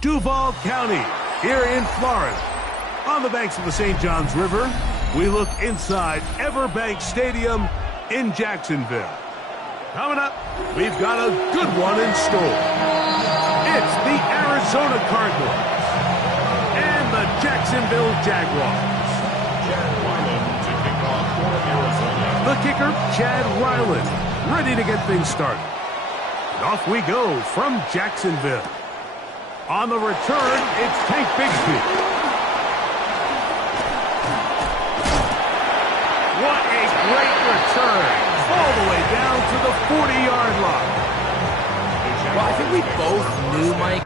Duval County, here in Florida. On the banks of the St. Johns River, we look inside Everbank Stadium in Jacksonville. Coming up, we've got a good one in store. It's the Arizona Cardinals and the Jacksonville Jaguars. The kicker, Chad Ryland, ready to get things started. And off we go from Jacksonville. On the return, it's Tank Bigsby. What a great return. All the way down to the 40-yard line. Well, I think we both knew, Mike.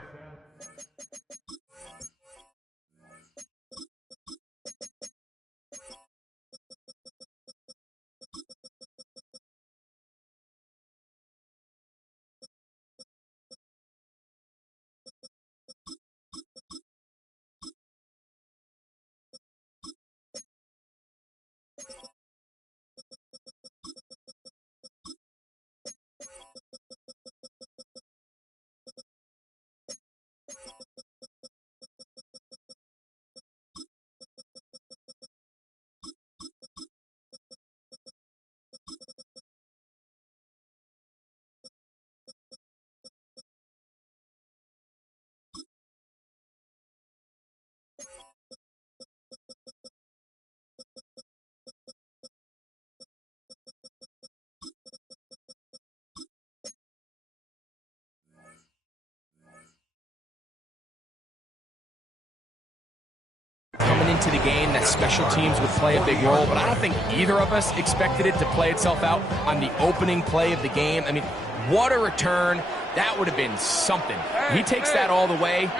Coming into the game, that special teams would play a big role, but I don't think either of us expected it to play itself out on the opening play of the game. I mean, what a return. That would have been something. He takes that all the way.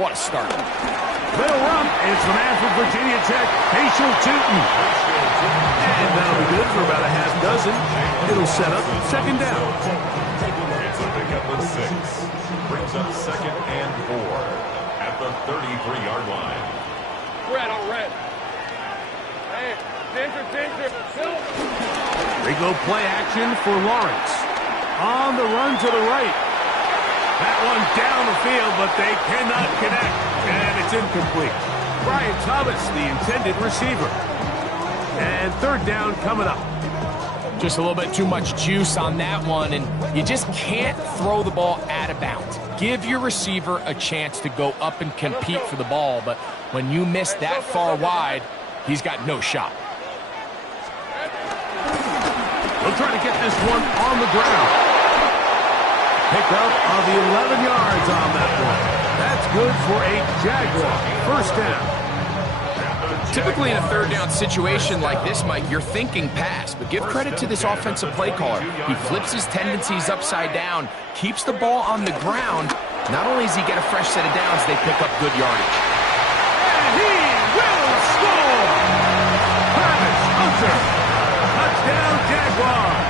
What a start. Little run. It's the man from Virginia Tech, Patriot Tootin. And that'll be good for about a half dozen. It'll set up second down. It's a pickup of 6. Brings up 2nd and 4 at the 33-yard line. Red on red. Hey, danger. They go play action for Lawrence. On the run to the right. That one down the field, but they cannot connect. And it's incomplete. Brian Thomas, the intended receiver. And third down coming up. Just a little bit too much juice on that one, and you just can't throw the ball out of bounds. Give your receiver a chance to go up and compete for the ball, but when you miss that far wide, he's got no shot. We'll try to get this one on the ground. Pick up of the 11 yards on that one. That's good for a Jaguar. First down. Typically in a third down situation like this, Mike, you're thinking pass, but give credit to this offensive play caller. He flips his tendencies upside down, keeps the ball on the ground. Not only does he get a fresh set of downs, they pick up good yardage. And he will score! Travis Hunter. Touchdown, Jaguars.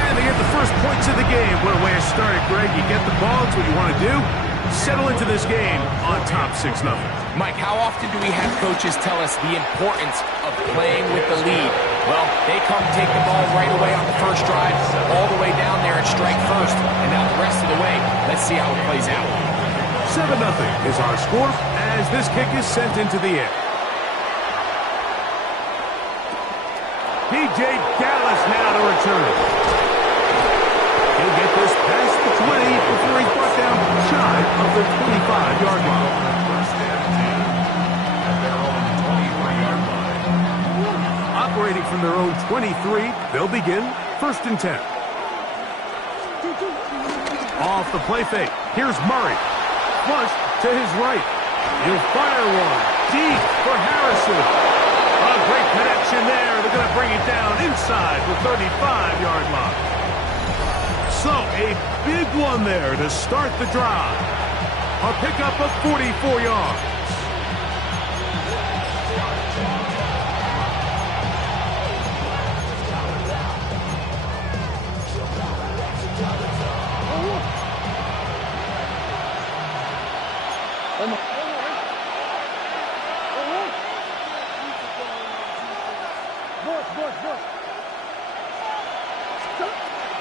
And they get the first points of the game. What a way to start it, Greg. You get the ball, it's what you want to do. Settle into this game on top 6-0. Mike, how often do we have coaches tell us the importance of playing with the lead? Well, they come take the ball right away on the first drive, all the way down there and strike first, and now the rest of the way. Let's see how it plays out. 7-0 is our score as this kick is sent into the air. P.J. Dallas now to return. He'll get this past the 20 before he's brought down shy of the 25-yard line. First and 10 at their own 23-yard line. Operating from their own 23, they'll begin 1st and 10. Off the play fake. Here's Murray. Flush to his right. He'll fire one. Deep for Harrison. A great connection there. They're going to bring it down inside the 35-yard line. So, a big one there to start the drive. A pickup of 44 yards.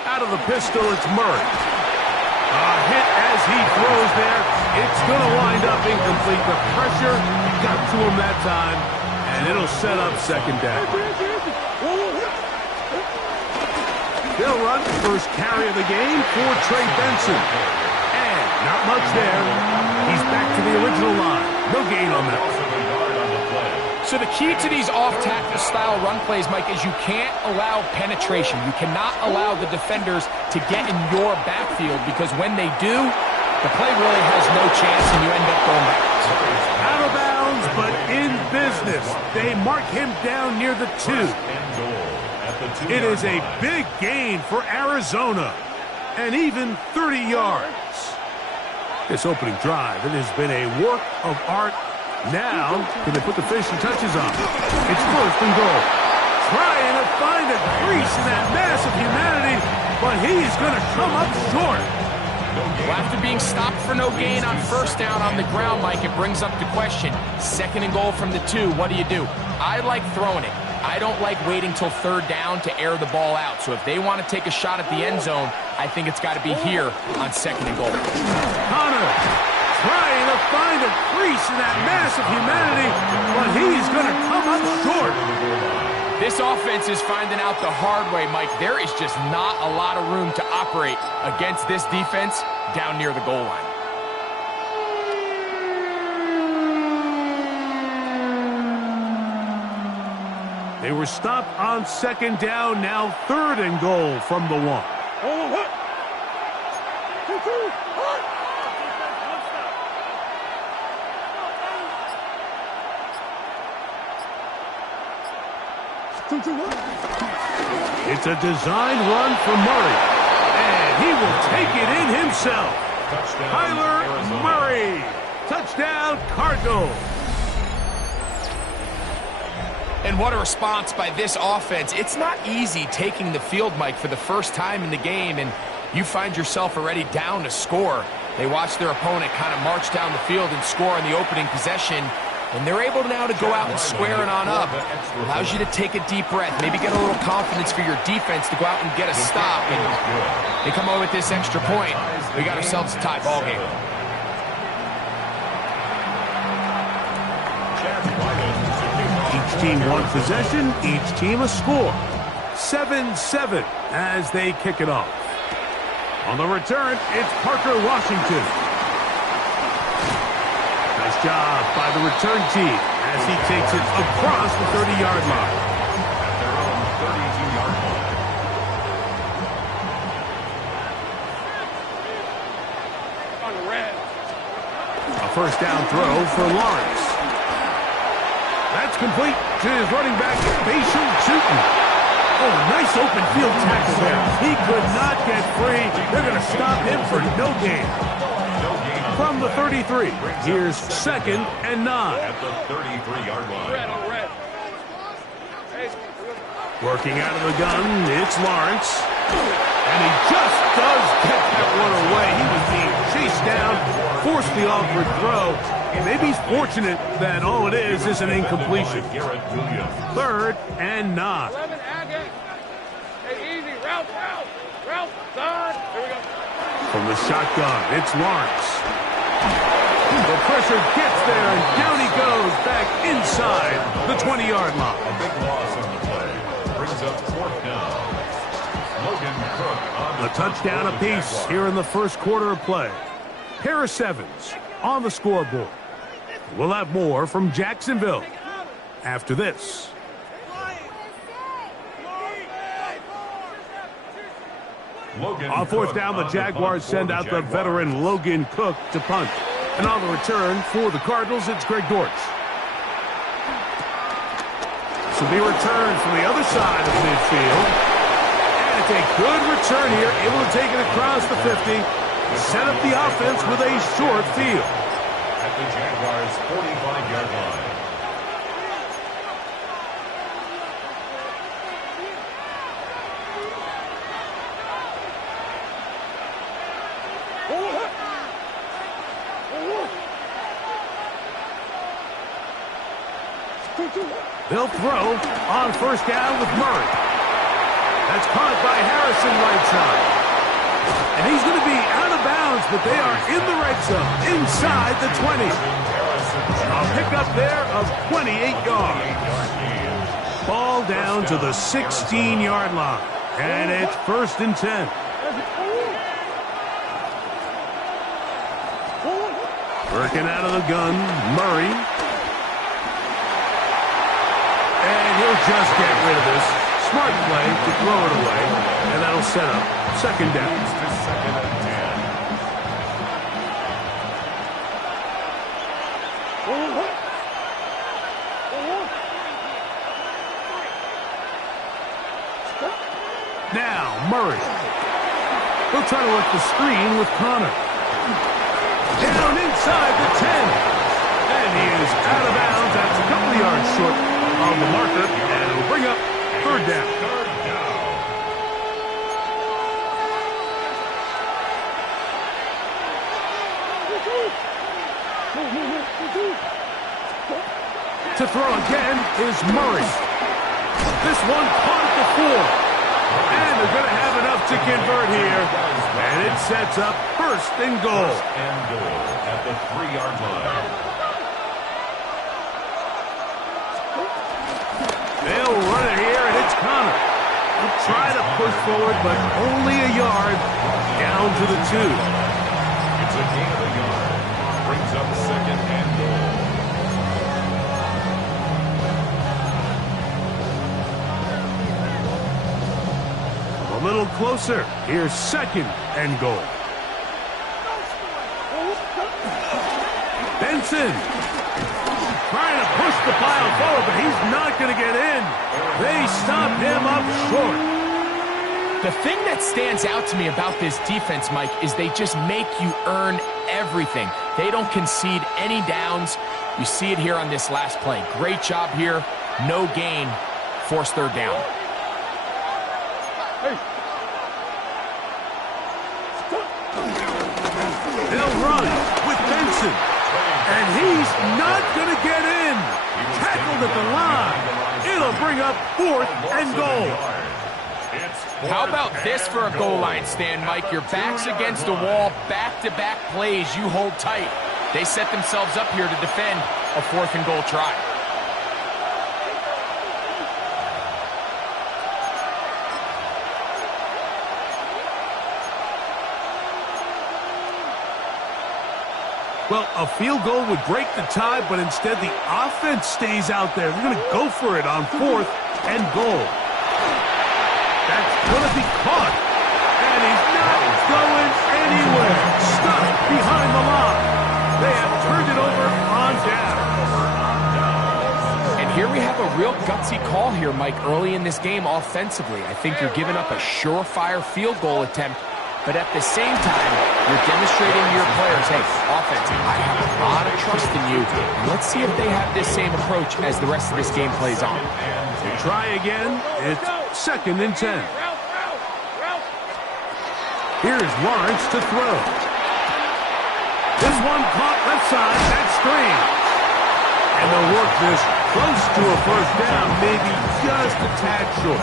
Out of the pistol, it's Murray. A hit as he throws there. It's going to wind up incomplete. The pressure got to him that time, and it'll set up second down. They'll run first carry of the game for Trey Benson. And not much there. He's back to the original line. No gain on that. So the key to these off-tackle style run plays, Mike, is you can't allow penetration. You cannot allow the defenders to get in your backfield, because when they do, the play really has no chance and you end up going backwards. Out of bounds, but in business. They mark him down near the 2. It is a big gain for Arizona, and even 30 yards. This opening drive, it has been a work of art. Now, can they put the finishing touches on? It's first and goal. Trying to find a crease in that mass of humanity, but he's going to come up short. Well, after being stopped for no gain on first down on the ground, Mike, it brings up the question. Second and goal from the 2, what do you do? I like throwing it. I don't like waiting till third down to air the ball out. So if they want to take a shot at the end zone, I think it's got to be here on second and goal. Connor trying to find a crease in that mass of humanity, but he's going to come up short. This offense is finding out the hard way, Mike. There is just not a lot of room to operate against this defense down near the goal line. They were stopped on second down, now third and goal from the 1. It's a designed run for Murray, and he will take it in himself. Kyler Murray, touchdown Cardinals. And what a response by this offense. It's not easy taking the field, Mike, for the first time in the game, and you find yourself already down to score. They watch their opponent kind of march down the field and score on the opening possession, and they're able now to go out and square it on up. Allows you to take a deep breath, maybe get a little confidence for your defense to go out and get a stop, and they come away with this extra point. We got ourselves a tie ball game. Each team one possession, each team a score. 7-7 as they kick it off. On the return, it's Parker Washington. Nice job by the return team as he takes it across the 30-yard line. At their own 32-yard line. On the red. A first down throw for Lawrence. That's complete to his running back, Bashan Chutin. Oh, nice open field tackle there. He could not get free. They're going to stop him for no gain. From the 33, here's second and 9. At the 33-yard line. Red on red. Hey. Working out of the gun, it's Lawrence. And he just does get that one away. He was being chased down, forced the awkward throw. Maybe he's fortunate that all it is an incompletion. Third and 9. 11 Agate. Hey, easy. Route. Done. Here we go. From the shotgun, it's Lawrence. The pressure gets there, and down he goes back inside the 20-yard line. A big loss on the play. Brings up fourth down. Logan Cook on A touchdown apiece here in the first quarter of play. Pair of sevens on the scoreboard. We'll have more from Jacksonville after this. On fourth down, the Jaguars send out the veteran Logan Cook to punt. And on the return for the Cardinals, it's Greg Dortch. This will be returned from the other side of midfield. And it's a good return here, able to take it across the 50. Set up the offense with a short field. at the Jaguars' 45-yard line. They'll throw on first down with Murray. That's caught by Harrison right side. And he's going to be out of bounds, but they are in the red zone, inside the 20. A pickup there of 28 yards. Ball down to the 16-yard line. And it's 1st and 10. Working out of the gun, Murray. And he'll just get rid of this. Smart play to throw it away. And that'll set up 2nd down. Now, Murray. He'll try to work the screen with Connor. Down inside the 10. And he is out of bounds. That's a couple of yards short of the marker. And it'll bring up 3rd down. To throw again is Murray. This one caught at the 4. And they're going to have enough to convert here. And it sets up 1st and goal. At the 3-yard line. They'll run it here, and it's Connor. He'll try to push forward, but only a yard down to the 2. It's a gain of a yard. Brings up 2nd and goal. A little closer. Here's 2nd and goal. Benson trying to push the pile forward, but he's not going to get in. They stop him up short. The thing that stands out to me about this defense, Mike, is they just make you earn everything. They don't concede any downs. You see it here on this last play. Great job here. No gain. Forced 3rd down. They'll run with Benson. And he's not going to get in. Tackled at the line. It'll bring up 4th and goal. How about this for a goal line stand, Mike? Your back's against a wall, back-to-back plays. You hold tight. They set themselves up here to defend a 4th and goal try. Well, a field goal would break the tie, but instead the offense stays out there. They're going to go for it on 4th and goal. That's going to be caught. And he's not going anywhere. Stuck behind the line. They have turned it over on down. And here we have a real gutsy call here, Mike, early in this game offensively. I think you're giving up a surefire field goal attempt. But at the same time, you're demonstrating to your players, hey, offense, I have a lot of trust in you. Let's see if they have this same approach as the rest of this game plays on. They try again. It's 2nd and 10. Here's Lawrence to throw. This one caught left side. That's screen. And they'll work this close to a 1st down, maybe just a tad short.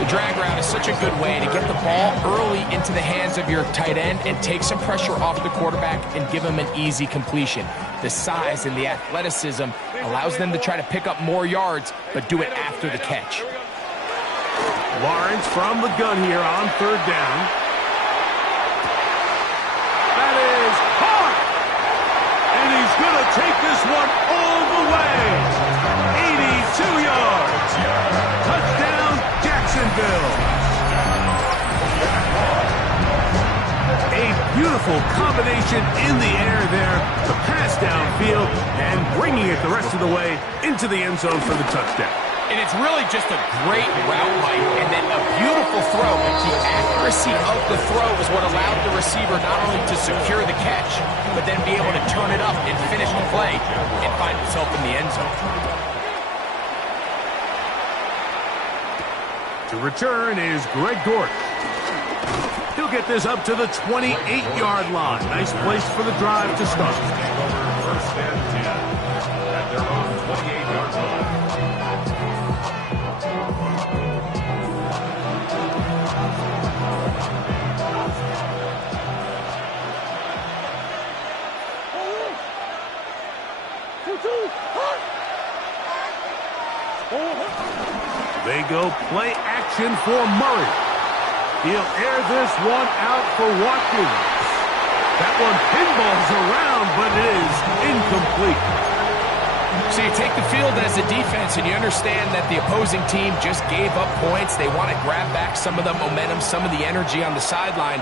The drag route is such a good way to get the ball early into the hands of your tight end and take some pressure off the quarterback and give him an easy completion. The size and the athleticism allows them to try to pick up more yards, but do it after the catch. Lawrence from the gun here on 3rd down. That is caught! And he's going to take this one all the way. 82 yards. Touchdown, Jacksonville. A beautiful combination in the air there. The pass downfield and bringing it the rest of the way into the end zone for the touchdown. And it's really just a great route, Mike, and then a beautiful throw. The accuracy of the throw is what allowed the receiver not only to secure the catch, but then be able to turn it up and finish the play and find himself in the end zone. To return is Greg Dortch. He'll get this up to the 28-yard line. Nice place for the drive to start. 1st and 10 at their own 28-yard line. They go play action for Murray. He'll air this one out for Watkins. That one pinballs around, but it is incomplete. So you take the field as a defense, and you understand that the opposing team just gave up points. They want to grab back some of the momentum, some of the energy on the sideline.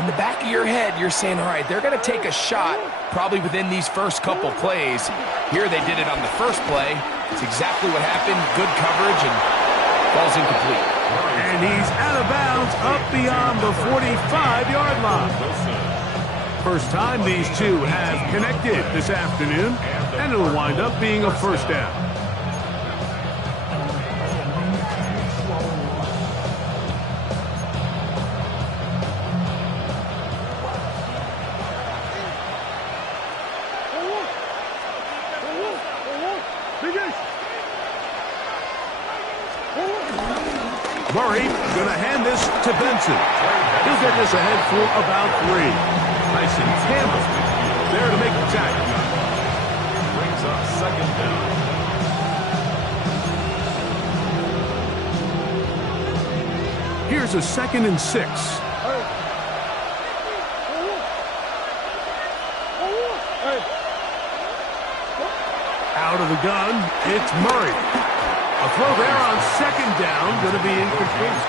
In the back of your head, you're saying, all right, they're going to take a shot probably within these first couple plays. Here they did it on the first play. It's exactly what happened. Good coverage, and ball's incomplete. And he's out of bounds up beyond the 45-yard line. First time these two have connected this afternoon, and it'll wind up being a first down. Murray going to hand this to Benson. He'll get this ahead for about 3. Nice and Campbell there to make the tackle. Brings up second down. Here's a 2nd and 6. Out of the gun, it's Murray. A throw there on 2nd down, going to be incomplete.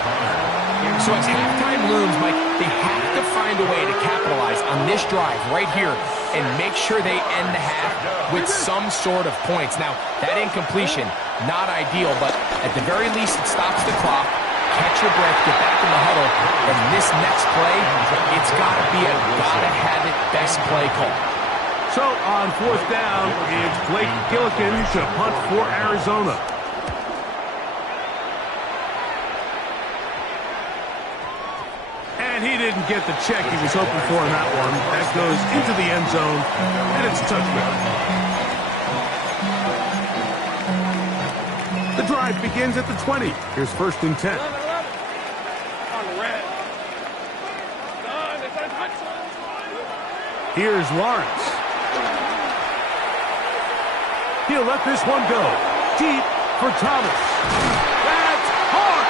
So as halftime looms, Mike, they have to find a way to capitalize on this drive right here and make sure they end the half with some sort of points. Now, that incompletion, not ideal, but at the very least, it stops the clock. Catch your breath, get back in the huddle, and this next play, it's got to be a gotta-have-it best play call. So on 4th down, it's Blake Gillikin to punt for Arizona. And he didn't get the check he was hoping for in that one. That goes into the end zone, and it's a touchdown. The drive begins at the 20. Here's 1st and 10. Here's Lawrence. He'll let this one go. Deep for Thomas. That's hard.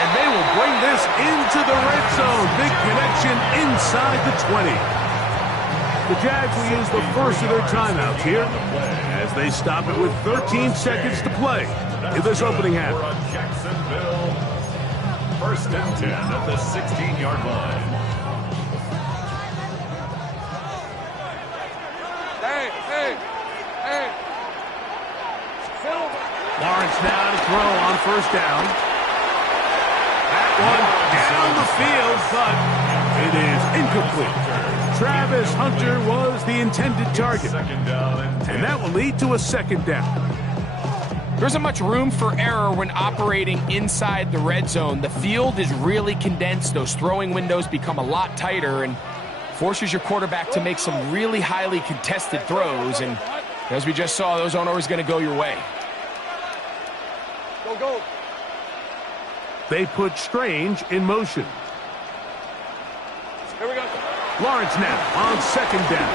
And they will bring this into the red zone. Big connection inside the 20. The Jags will use the first of their timeouts here as they stop it with 13 seconds to play in this opening half. Jacksonville. 1st and 10 at the 16-yard line. Lawrence now to throw on 1st down. That one down the field, but it is incomplete. Travis Hunter was the intended target. And that will lead to a 2nd down. There isn't much room for error when operating inside the red zone. The field is really condensed. Those throwing windows become a lot tighter and forces your quarterback to make some really highly contested throws. And as we just saw, those aren't always going to go your way. Go. They put Strange in motion. Here we go. Lawrence now on 2nd down.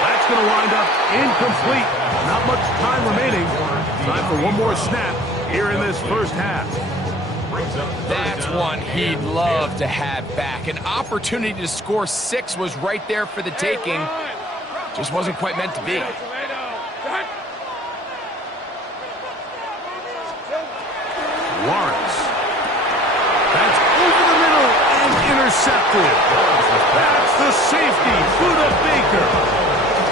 That's going to wind up incomplete. Not much time remaining. Time for one more snap here in this first half. That's one he'd love to have back. An opportunity to score 6 was right there for the taking. Just wasn't quite meant to be. Lawrence. That's over the middle and intercepted. That's the safety, Buda Baker.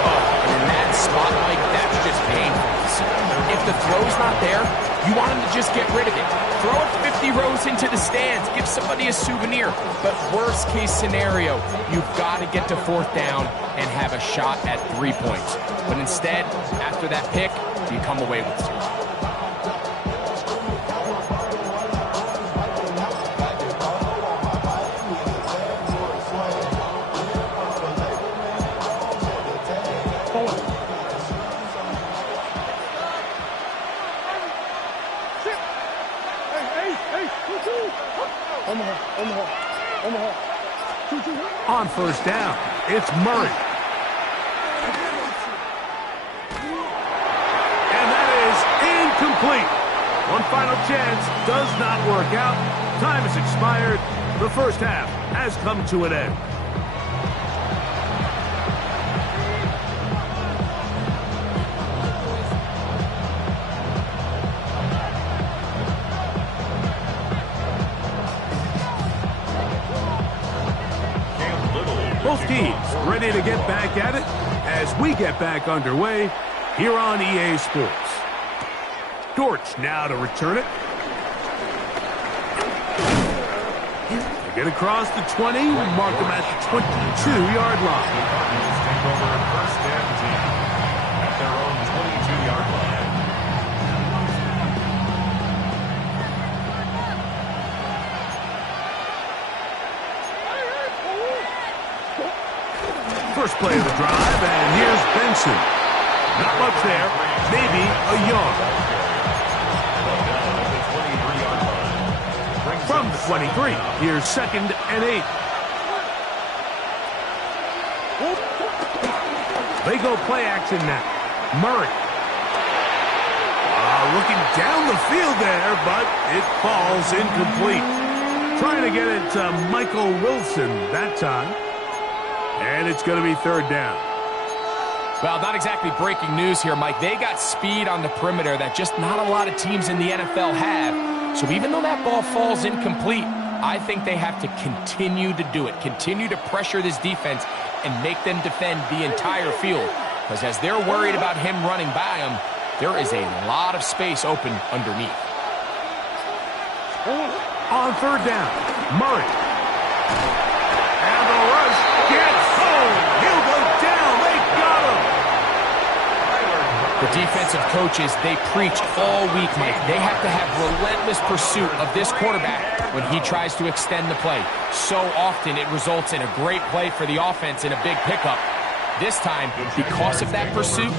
Oh, in that spot, Mike, that's just painful to see. If the throw's not there, you want him to just get rid of it. Throw it 50 rows into the stands. Give somebody a souvenir. But worst case scenario, you've got to get to 4th down and have a shot at 3 points. But instead, after that pick, you come away with 2. On 1st down, it's Murray. offense does not work out. Time has expired. The first half has come to an end. Both teams ready to get back at it as we get back underway here on EA Sports. Dortch now to return it. Get across the 20, mark them at the 22-yard line. Cardinals take over first and 10 at their own 22-yard line. First play of the drive, and here's Benson. Not much there, maybe a yard. From the 23, here's 2nd and 8. They go play action now. Murray. Looking down the field there, but it falls incomplete. Trying to get it to Michael Wilson that time. And it's going to be 3rd down. Well, not exactly breaking news here, Mike. They got speed on the perimeter that just not a lot of teams in the NFL have. So even though that ball falls incomplete, I think they have to continue to do it. Continue to pressure this defense and make them defend the entire field. Because as they're worried about him running by them, there is a lot of space open underneath. On 3rd down, Murray. And the rush gets home. He'll go down. They got him. The defensive coaches, they preach all week, Mike. They have to have relentless pursuit of this quarterback when he tries to extend the play. So often it results in a great play for the offense and a big pickup. This time, because of that pursuit,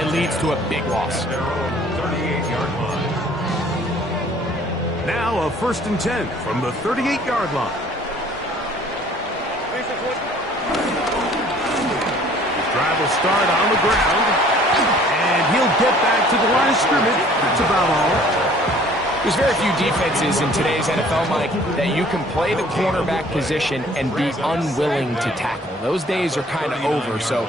it leads to a big loss. Now a 1st and 10 from the 38-yard line. His drive will start on the ground, and he'll get back to the line of scrimmage. That's about all. There's very few defenses in today's NFL, Mike, that you can play the cornerback position and be unwilling to tackle. Those days are kind of over, so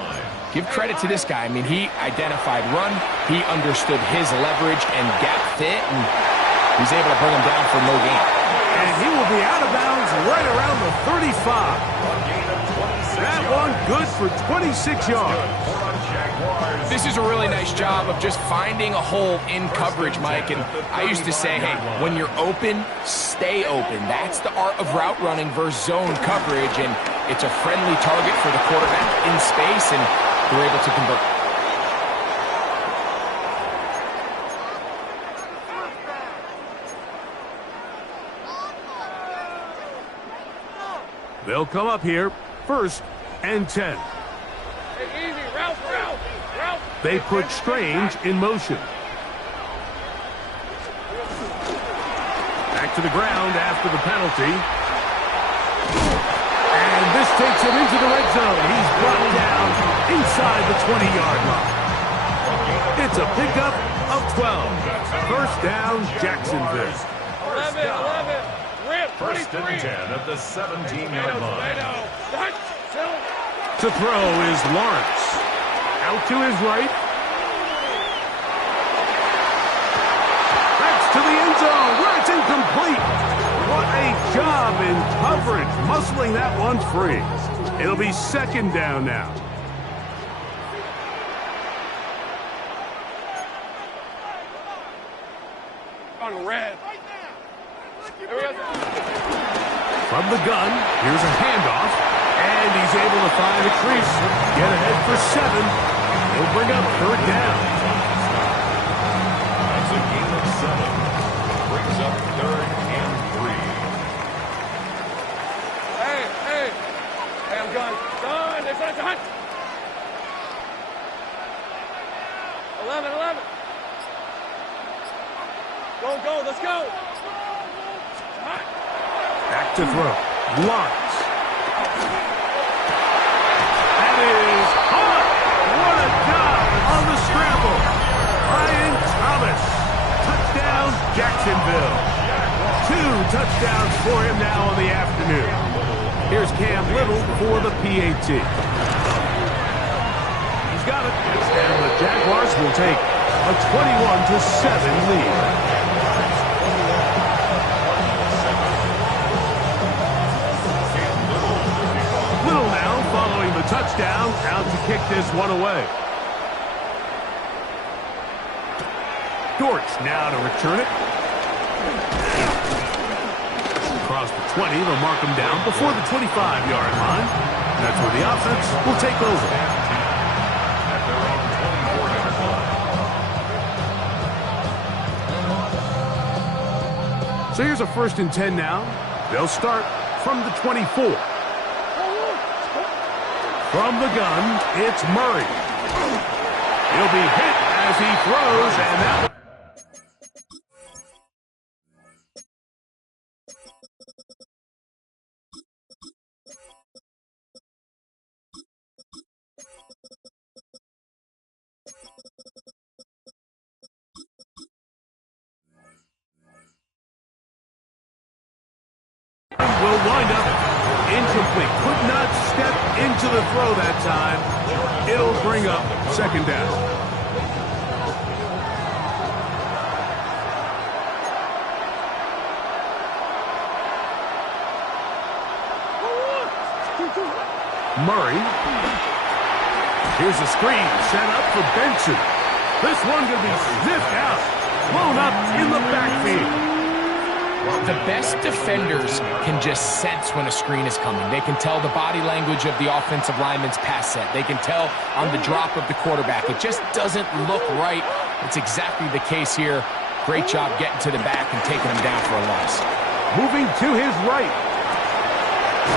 give credit to this guy. I mean, he identified run, he understood his leverage and gap fit, and he's able to bring him down for no gain. And he will be out of bounds right around the 35. That one good for 26 yards. This is a really nice job of just finding a hole in coverage, Mike. And I used to say, hey, when you're open, stay open. That's the art of route running versus zone coverage. And it's a friendly target for the quarterback in space, and they're able to convert. They'll come up here, 1st and 10. Hey, easy, route. They put Strange in motion. Back to the ground after the penalty. And this takes him into the red zone. He's brought down inside the 20-yard line. It's a pickup of 12. 1st down, Jacksonville. 11. Rip, 1st 23. and 10 at the 17-yard line. To throw is Lawrence. Out to his right. That's to the end zone where it's incomplete. What a job in coverage, muscling that one free. It'll be 2nd down now. On red. From the gun, here's a handoff, and he's able to find a crease. Get ahead for 7. He'll bring up 3rd down. That's a gain of 7. Brings up 3rd and 3. Hey, I'm gone. They're trying to hunt. 11. Go, let's go. Back to throw. Lawrence. That is hot. What a job on the scramble. Brian Thomas. Touchdown, Jacksonville. the 18. He's got it. And the Jaguars will take a 21-7 lead. Little now following the touchdown, out to kick this one away. Dortch now to return it. Across the 20, they'll mark him down before the 25-yard line. That's where the offense will take over. At their own 24-yard line. So here's a 1st and 10 now. They'll start from the 24. From the gun, it's Murray. He'll be hit as he throws, and that will wind up incomplete. Could not step into the throw that time. It'll bring up 2nd down. Murray. Here's a screen set up for Benson. This one going to be sniffed out. Blown up in the backfield. The best defenders can just sense when a screen is coming. They can tell the body language of the offensive lineman's pass set. They can tell on the drop of the quarterback. It just doesn't look right. It's exactly the case here. Great job getting to the back and taking him down for a loss. Moving to his right.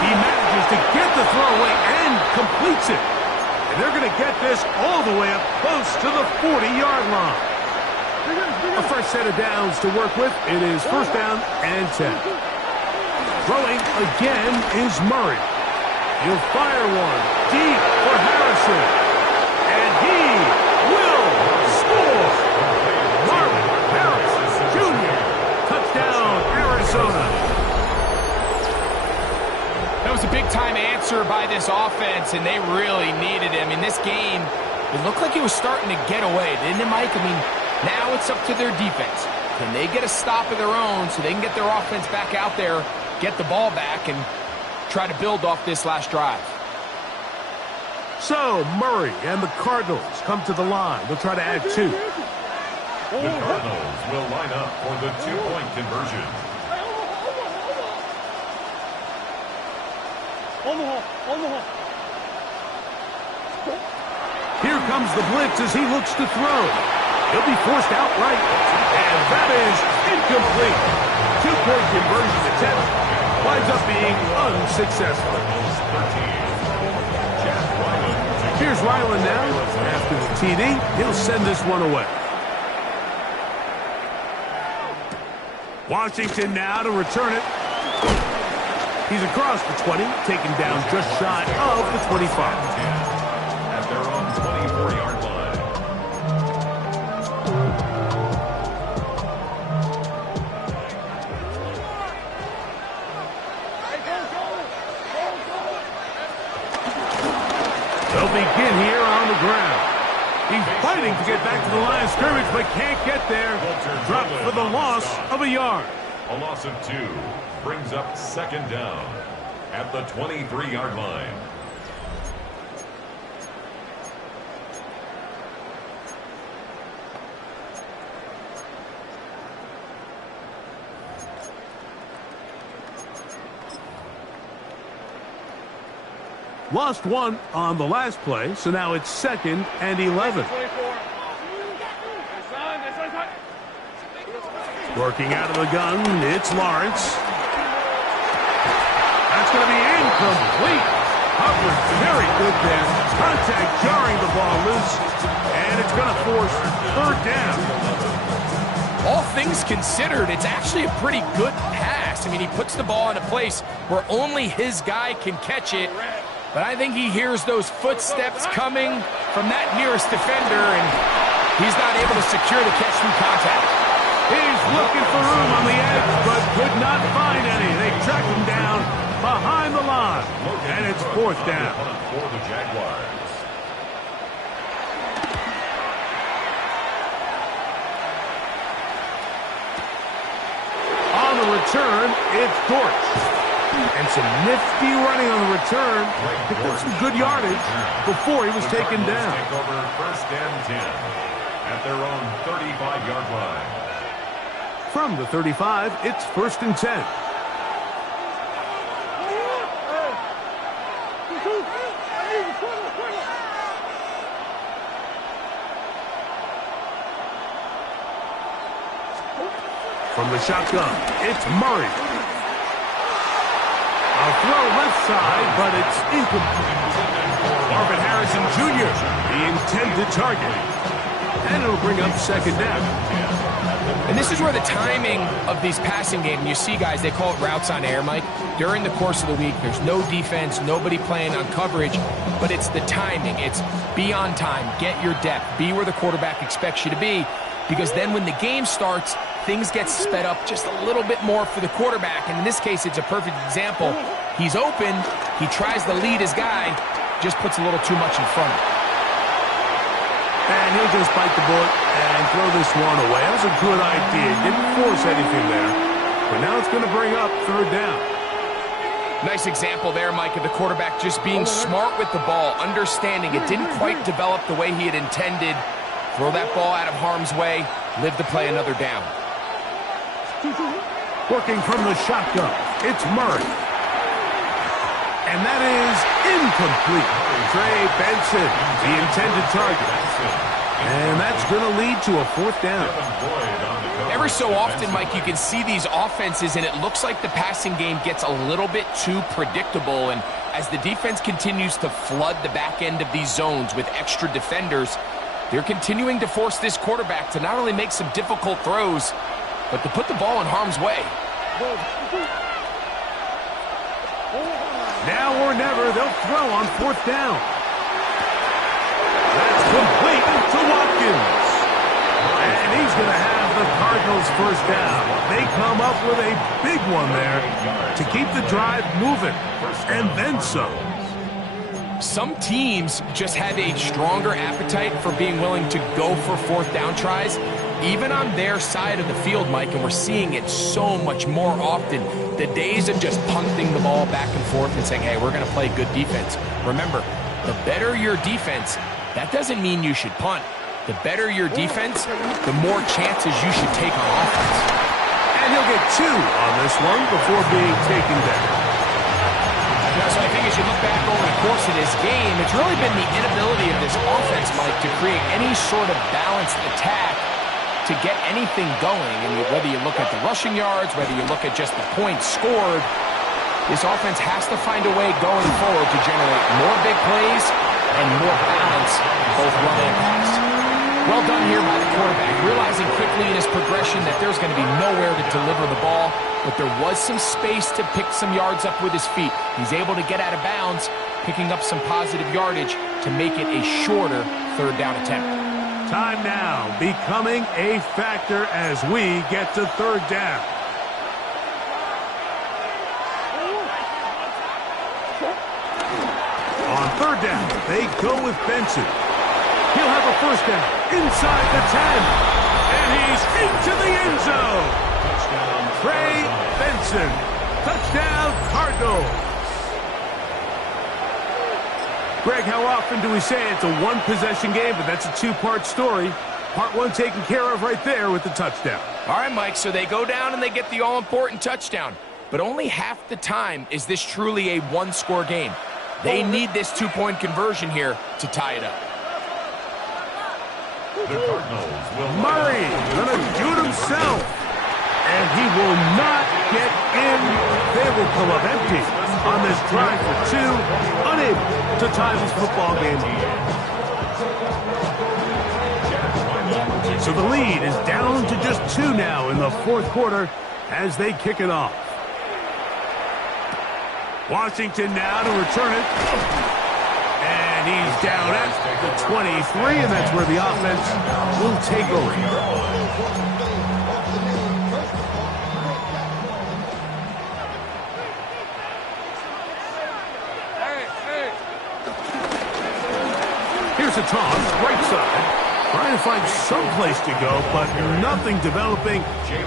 He manages to get the throw away and completes it. And they're going to get this all the way up close to the 40-yard line. A fresh set of downs to work with. It is 1st down and 10. Throwing again is Murray. He'll fire one deep for Harrison. And he will score. Marvin Harris Jr. Touchdown, Arizona. That was a big-time answer by this offense, and they really needed him. In this game, it looked like he was starting to get away, didn't it, Mike? I mean, now it's up to their defense. Can they get a stop of their own so they can get their offense back out there, get the ball back, and try to build off this last drive? So, Murray and the Cardinals come to the line. They'll try to add 2. The Cardinals will line up for the 2-point conversion. Here comes the blitz as he looks to throw. He'll be forced outright. And that is incomplete. 2-point conversion attempt winds up being unsuccessful. Here's Ryland now. After the TD, he'll send this one away. Washington now to return it. He's across the 20, taken down just shy of the 25. At their own 24-yard line. They'll begin here on the ground. He's fighting to get back to the line of scrimmage, but can't get there. Dropped for the loss of a yard. A loss of 2 brings up 2nd down at the 23-yard line. Lost 1 on the last play, so now it's 2nd and 11. Working out of the gun, it's Lawrence. That's going to be incomplete. Coverage very good there. Contact jarring the ball loose, and it's going to force 3rd down. All things considered, it's actually a pretty good pass. I mean, he puts the ball in a place where only his guy can catch it. But I think he hears those footsteps coming from that nearest defender, and he's not able to secure the catch through contact. He's looking for room on the edge, but could not find any. They track him down behind the line, and it's fourth down. For the Jaguars. On the return, it's Dortch. And some nifty running on the return. Picked up some good yardage before he was taken down. Take over first and 10 at their own 35-yard line. From the 35, it's first and 10. From the shotgun, it's Murray. A throw left side, but it's incomplete. Marvin Harrison Jr., the intended target. And it'll bring up second down. And this is where the timing of these passing games, you see guys, they call it routes on air, Mike. During the course of the week, there's no defense, nobody playing on coverage, but it's the timing. It's be on time, get your depth, be where the quarterback expects you to be, because then when the game starts, things get sped up just a little bit more for the quarterback. And in this case, it's a perfect example. He's open, he tries to lead his guy, just puts a little too much in front of him. And he'll just bite the bullet and throw this one away. That was a good idea. Didn't force anything there. But now it's going to bring up third down. Nice example there, Mike, of the quarterback just being smart with the ball, understanding it didn't quite develop the way he had intended. Throw that ball out of harm's way, live to play another down. Working from the shotgun, it's Murray. And that is incomplete. Trey Benson, the intended target. And that's going to lead to a fourth down. Every so often, Mike, you can see these offenses, and it looks like the passing game gets a little bit too predictable. And as the defense continues to flood the back end of these zones with extra defenders, they're continuing to force this quarterback to not only make some difficult throws, but to put the ball in harm's way. Now or never, they'll throw on fourth down. That's complete to Watkins. And he's going to have the Cardinals first down. They come up with a big one there to keep the drive moving. And then some. Some teams just have a stronger appetite for being willing to go for fourth down tries, even on their side of the field, Mike, and we're seeing it so much more often. The days of just punting the ball back and forth and saying, hey, we're going to play good defense. Remember, the better your defense, that doesn't mean you should punt. The better your defense, the more chances you should take on offense. And he'll get two on this one before being taken down. So I think as you look back over the course of this game, it's really been the inability of this offense, Mike, to create any sort of balanced attack to get anything going. And whether you look at the rushing yards, whether you look at just the points scored, this offense has to find a way going forward to generate more big plays and more balance, both run and pass. Well done here by the quarterback, realizing quickly in his progression that there's going to be nowhere to deliver the ball, but there was some space to pick some yards up with his feet. He's able to get out of bounds, picking up some positive yardage to make it a shorter third down attempt. Time now becoming a factor as we get to third down. On third down, they go with Benson. He'll have a first down inside the 10. And he's into the end zone. Trey Benson. Touchdown, Cardinals. Greg, how often do we say it's a one-possession game, but that's a two-part story? Part one taken care of right there with the touchdown. All right, Mike, so they go down and they get the all-important touchdown. But only half the time is this truly a one-score game. They need this two-point conversion here to tie it up. Murray gonna do it himself. And he will not get in. They will come up empty on this drive for two. Unable to tie this football game. So the lead is down to just two now in the fourth quarter as they kick it off. Washington now to return it. And he's down at the 23, and that's where the offense will take over. toss, right side. Trying to find some place to go, but nothing developing.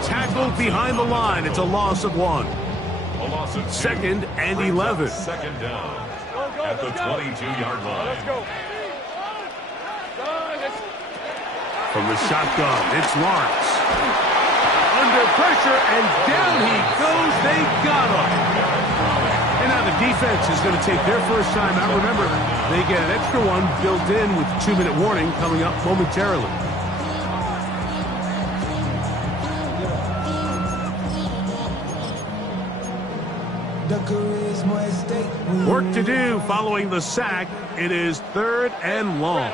Tackled behind the line. It's a loss of 1. A loss of 2. 2nd and 11. Second down at the 22-yard line. Let's go. From the shotgun, it's Lawrence. Under pressure, and down he goes. They got him. And now the defense is going to take their first time out. Remember, they get an extra one built in with 2-minute warning coming up momentarily. Work to do following the sack. It is 3rd and long.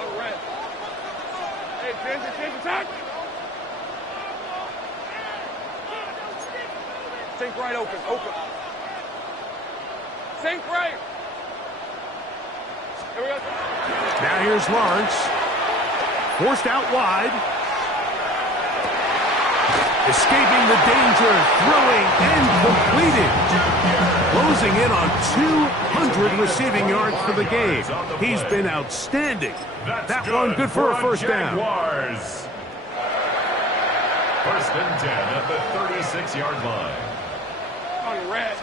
Hey, change attack. Sink right open. Sink right. Here we go. Now here's Lawrence. Forced out wide. Escaping the danger. Throwing and completed. Closing in on 200 receiving yards for the game. He's been outstanding. That one good for a first down. Jaguars. 1st and 10 at the 36-yard line. On red.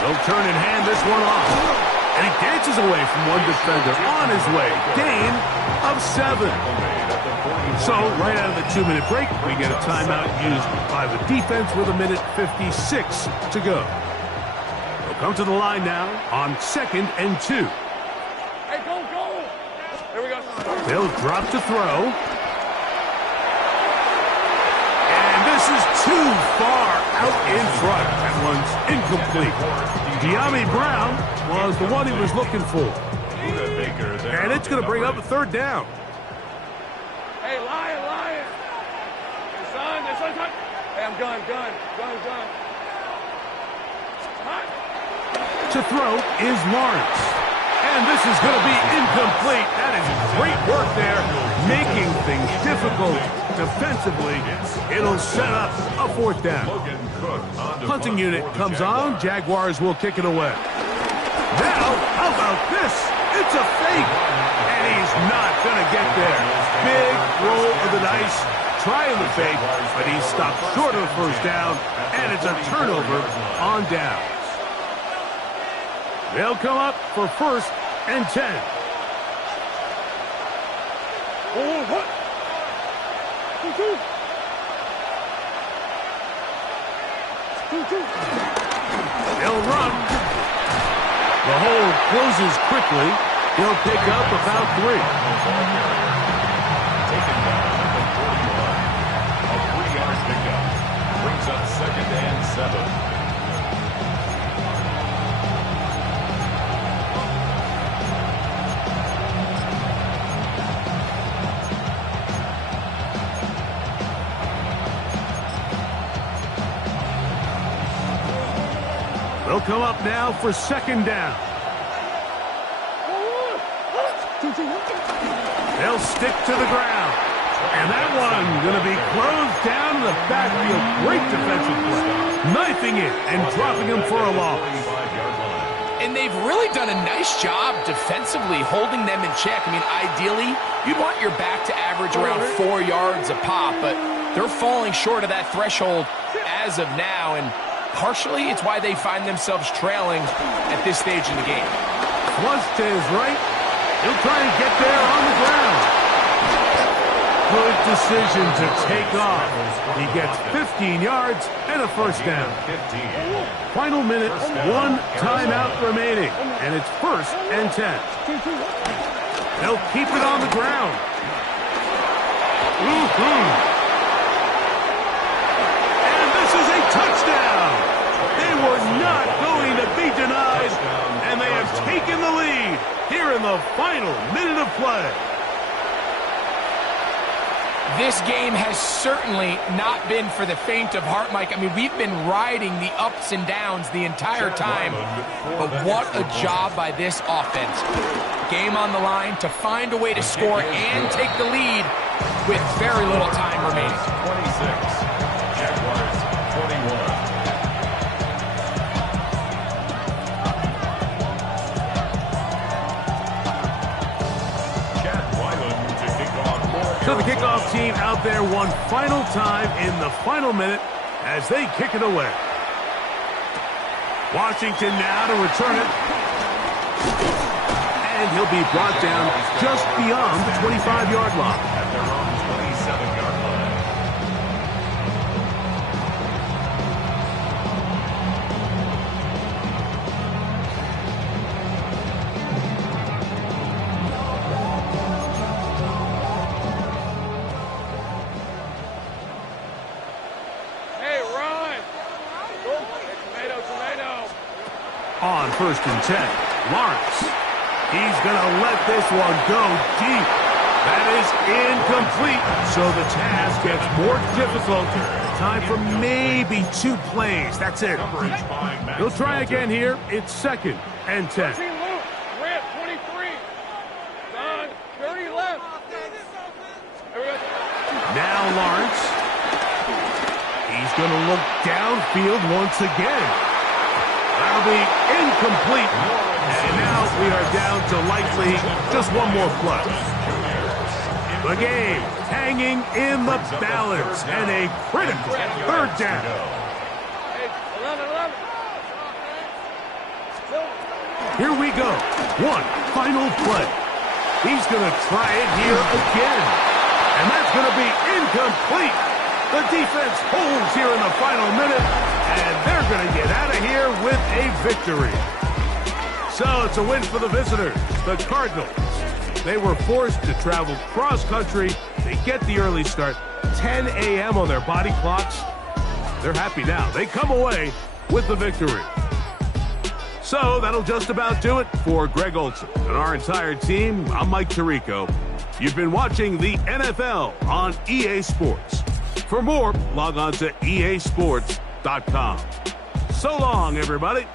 They'll turn and hand this one off. And he dances away from one defender on his way. Gain of 7. So, right out of the 2-minute break, we get a timeout used by the defense with 1:56 to go. They'll come to the line now on 2nd and 2. Hey, go. Here we go. They'll drop to throw. And this is too far out in front. That one's incomplete. De'Ami Brown was the one he was looking for. And it's going to bring up a 3rd down. Hey, lion. Son, touch. Hey, I'm gun. Hot. To throw is Lawrence. And this is going to be incomplete. That is great work there, making things difficult defensively. It'll set up a 4th down. Punting unit comes on. Jaguars will kick it away. Now, how about this? It's a fake. And he's not going to get there. Big roll of the dice. Trying the fake, but he stopped short of the first down. And it's a turnover on downs. They'll come up for 1st and 10. Oh, what? 2-2. They'll run. The hole closes quickly. He'll pick up about 3. Taken down at the 41. A 3-yard pickup. Brings up 2nd and 7. They'll come up now for 2nd down. They'll stick to the ground. And that one going to be closed down in the backfield. Great defensive play. Knifing it and dropping him for a loss. And they've really done a nice job defensively holding them in check. I mean, ideally, you'd want your back to average around 4 yards a pop, but they're falling short of that threshold as of now, and partially it's why they find themselves trailing at this stage in the game. Flush to his right. He'll try and get there on the ground. Good decision to take off. He gets 15 yards and a first down. Final minute, 1 timeout remaining, and it's 1st and 10. They'll keep it on the ground. And this is a touchdown. They were not going to be denied, and they have taken the lead here in the final minute of play. This game has certainly not been for the faint of heart, Mike. I mean, we've been riding the ups and downs the entire time, but what a job by this offense. Game on the line to find a way to score and take the lead with very little time remaining. 26, Jaguars 21. So the kickoff team out there one final time in the final minute as they kick it away. Washington now to return it. And he'll be brought down just beyond the 25-yard line. At their own 27-yard line. Hey, Ron. Tomato, tomato. On 1st and 10, Lawrence. He's going to let this one go deep. That is incomplete. So the task gets more difficult. Time for maybe 2 plays. That's it. He'll try again here. It's 2nd and 10. Luke, Grant, 23. Don, 30 left. There we go. Now Lawrence. He's going to look downfield once again. That'll be incomplete. And now we are down to likely just one more play. The game hanging in the balance and a critical 3rd down. Hey, 11. Here we go. One final play. He's going to try it here again. And that's going to be incomplete. The defense holds here in the final minute, and they're going to get out of here with a victory. So it's a win for the visitors, the Cardinals. They were forced to travel cross-country. They get the early start, 10 a.m. on their body clocks. They're happy now. They come away with the victory. So that'll just about do it for Greg Olson and our entire team. I'm Mike Tirico. You've been watching the NFL on EA Sports. For more, log on to easports.com. So long, everybody.